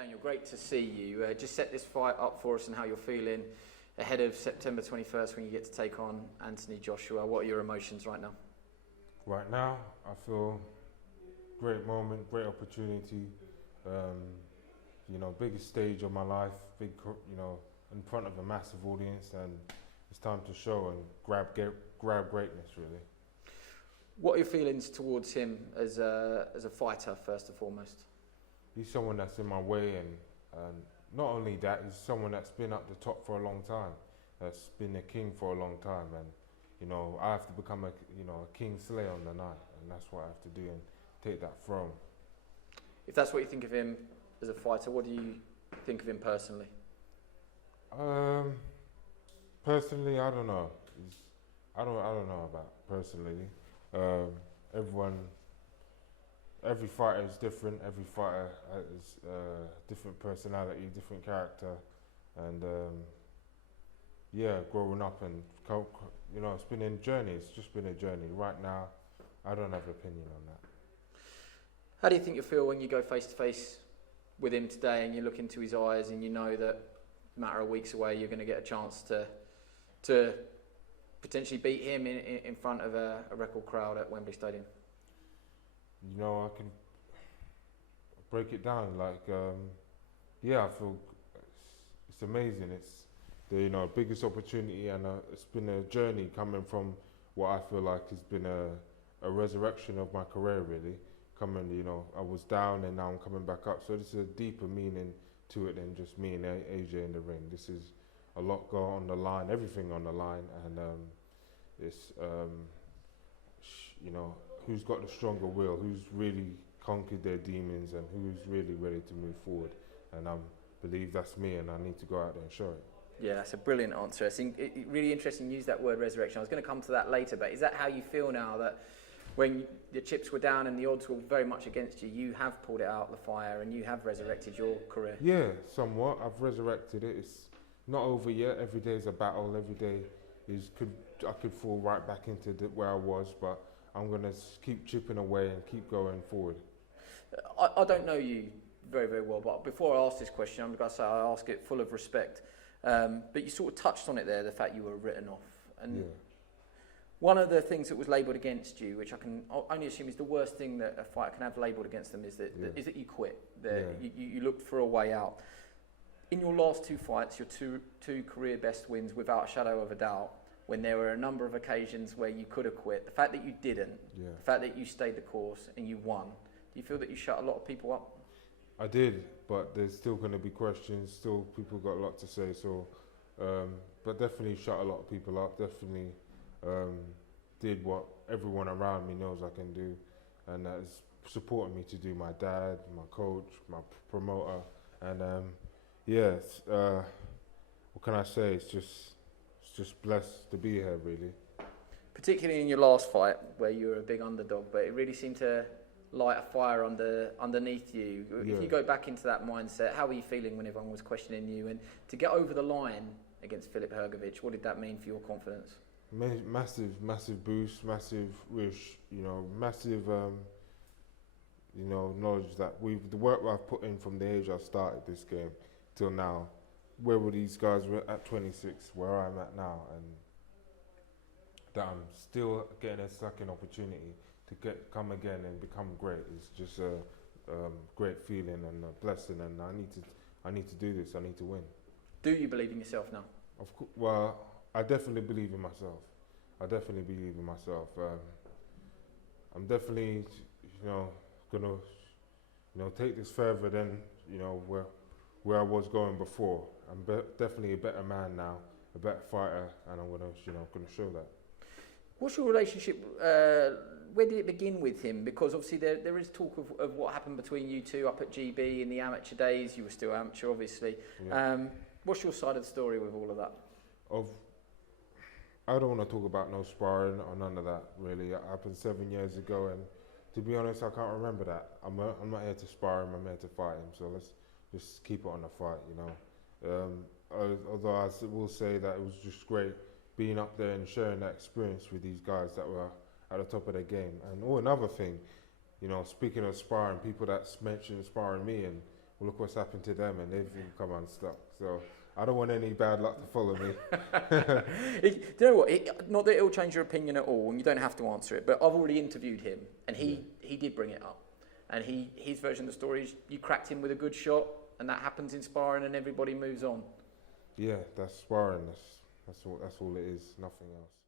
Daniel, great to see you. Just set this fight up for us and how you're feeling ahead of September 21st when you get to take on Anthony Joshua. What are your emotions right now? Right now, I feel great moment, great opportunity. Biggest stage of my life, in front of a massive audience, and it's time to show and grab greatness, really. What are your feelings towards him as a fighter, first and foremost? He's someone that's in my way, and not only that, he's someone that's been up the top for a long time, that's been a king for a long time, and I have to become a king slayer on the night, and that's what I have to do and take that throne. If that's what you think of him as a fighter, what do you think of him personally? Personally, I don't know. I don't know about personally. Every fighter is different. Every fighter has different personality, different character, and growing up and it's been a journey. It's just been a journey. Right now, I don't have an opinion on that. How do you think you feel when you go face to face with him today and you look into his eyes and you know that a matter of weeks away you're going to get a chance to potentially beat him in front of a record crowd at Wembley Stadium? I can break it down like, I feel it's amazing. It's the biggest opportunity, and it's been a journey coming from what I feel like has been a resurrection of my career, really. I was down and now I'm coming back up. So this is a deeper meaning to it than just me and AJ in the ring. This is a lot going on the line, everything on the line, and it's who's got the stronger will, who's really conquered their demons, and who's really ready to move forward. And I believe that's me, and I need to go out there and show it. Yeah, that's a brilliant answer. I think it's really interesting you use that word resurrection. I was going to come to that later, but is that how you feel now that when the chips were down and the odds were very much against you, you have pulled it out of the fire and you have resurrected your career? Yeah, somewhat. I've resurrected it. It's not over yet. Every day is a battle. Every day I could fall right back into where I was, but I'm going to keep chipping away and keep going forward. I don't know you very, very well, but before I ask this question, I'm going to say I ask it full of respect. But you sort of touched on it there, the fact you were written off. And yeah. One of the things that was labelled against you, which I can only assume is the worst thing that a fighter can have labelled against them, is that you quit. You looked for a way out. In your last two fights, your two career best wins, without a shadow of a doubt, when there were a number of occasions where you could have quit, the fact that you didn't, the fact that you stayed the course and you won, do you feel that you shut a lot of people up? I did, but there's still going to be questions. Still, people got a lot to say. So, but definitely shut a lot of people up. Definitely did what everyone around me knows I can do, and that is supporting me to do. My dad, my coach, my promoter, and what can I say? It's just blessed to be here, really. Particularly in your last fight, where you were a big underdog, but it really seemed to light a fire underneath you. Yeah. If you go back into that mindset, how were you feeling when everyone was questioning you? And to get over the line against Filip Hrgović, what did that mean for your confidence? Massive boost, massive wish, massive, knowledge that the work I've put in from the age I started this game till now, where were these guys at 26, where I'm at now, and that I'm still getting a second opportunity to come again and become great. It's just a great feeling and a blessing, and I need to do this. I need to win. Do you believe in yourself now? Of course. Well, I definitely believe in myself. I'm definitely, gonna, take this further than where I was going before. I'm definitely a better man now, a better fighter, and I'm gonna show that. What's your relationship? Where did it begin with him? Because obviously there is talk of what happened between you two up at GB in the amateur days. You were still amateur, obviously. Yeah. What's your side of the story with all of that? I don't want to talk about no sparring or none of that, really. It happened 7 years ago, and to be honest, I can't remember that. I'm not here to spar him, I'm here to fight him, so let's just keep it on the fight, Although I will say that it was just great being up there and sharing that experience with these guys that were at the top of their game. And another thing, speaking of sparring, people that's mentioned sparring me, and well, look what's happened to them, and they've come unstuck. So I don't want any bad luck to follow me. Do you know what? Not that it'll change your opinion at all, and you don't have to answer it, but I've already interviewed him, and he did bring it up. And his version of the story is you cracked him with a good shot, and that happens in sparring, and everybody moves on. Yeah, that's sparring. That's all it is. Nothing else.